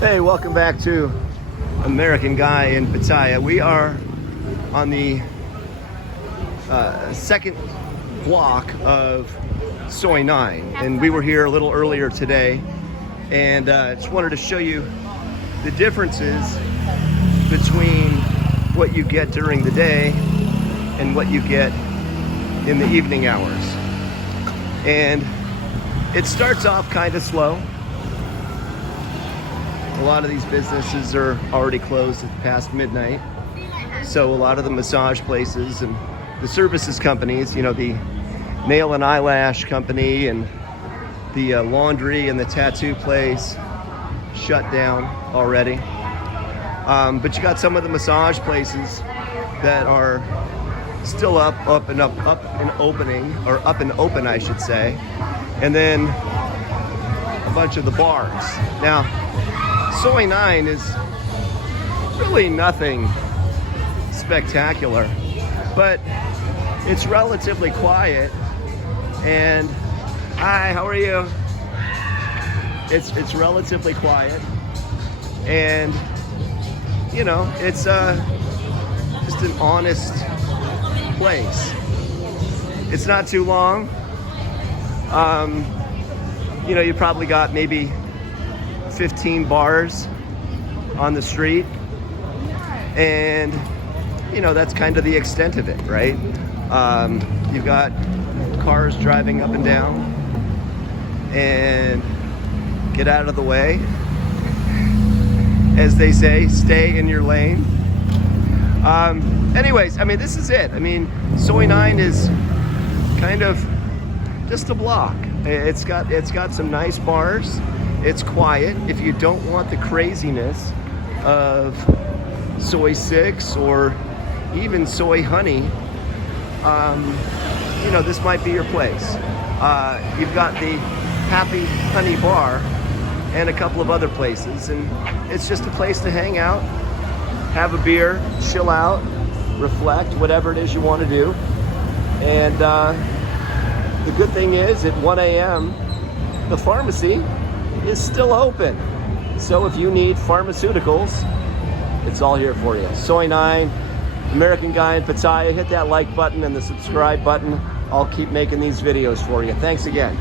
Hey, welcome back to American Guy in Pattaya. We are on the second block of Soi 9, and we were here a little earlier today, and just wanted to show you the differences between what you get during the day and what you get in the evening hours. And it starts off kind of slow. A lot of these businesses are already closed at past midnight. So a lot of the massage places and the services companies, you know, the nail and eyelash company and the laundry and the tattoo place shut down already. But you got some of the massage places that are still up and open, I should say. And then a bunch of the bars. Now, Soi 9 is really nothing spectacular, but it's relatively quiet. And hi, how are you? It's relatively quiet, and you know, it's just an honest place. It's not too long. You know, you probably got maybe 15 bars on the street, and you know, that's kind of the extent of it, right? You've got cars driving up and down, and get out of the way, as they say, stay in your lane. Anyways, I mean, this is it. I mean, Soi 9 is kind of just a block. It's got some nice bars. It's quiet. If you don't want the craziness of Soi 6 or even Soi Honey, you know, this might be your place. You've got the Happy Honey Bar and a couple of other places, and it's just a place to hang out, have a beer, chill out, reflect, whatever it is you want to do. And the good thing is, at 1 a.m., the pharmacy is still open. So if you need pharmaceuticals, it's all here for you. Soi 9, American Guy in Pattaya. Hit that like button and the subscribe button. I'll keep making these videos for you. Thanks again.